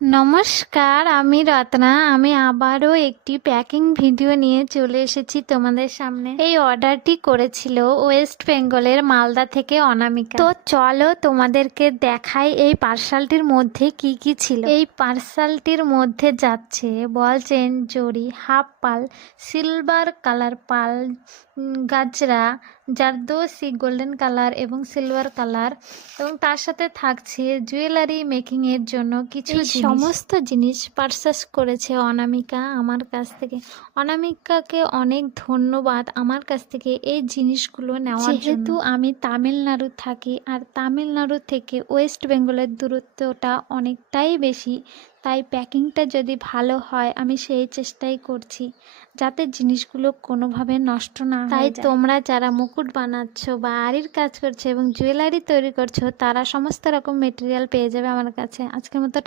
নমস্কার, আমি রত্না। আমি আবারও একটি প্যাকিং ভিডিও নিয়ে চলে এসেছি তোমাদের সামনে। এই অর্ডারটি করেছিল ওয়েস্ট বেঙ্গলের মালদা থেকে অনামিকা। তো চলো তোমাদেরকে দেখাই এই পার্সেলটির মধ্যে কি কি ছিল। এই পার্সেলটির মধ্যে যাচ্ছে বল চেন, জড়ি, হাফ পাল, সিলভার কালার পাল, গাজরা, জারদোসি গোল্ডেন কালার এবং সিলভার কালার, এবং তার সাথে থাকছে জুয়েলারি মেকিং এর জন্য কিছু সমস্ত জিনিস পারচেস করেছে অনামিকা আমার কাছ থেকে। অনামিকাকে অনেক ধন্যবাদ আমার কাছ থেকে এই জিনিসগুলো নেওয়ার জন্য। যেহেতু আমি তামিলনাড়ু থাকি আর তামিলনাড়ু থেকে ওয়েস্ট বেঙ্গলের দূরত্বটা অনেকটাই বেশি, তাই প্যাকিংটা যদি ভালো হয় আমি সেই চেষ্টাই করছি যাতে জিনিসগুলো কোনোভাবে নষ্ট না হয়। তাই তোমরা যারা মুকুট বানাচ্ছ বা আরির কাজ করছো এবং জুয়েলারি তৈরি করছো, তারা সমস্ত রকম মেটেরিয়াল পেয়ে যাবে আমার কাছে। আজকের মতো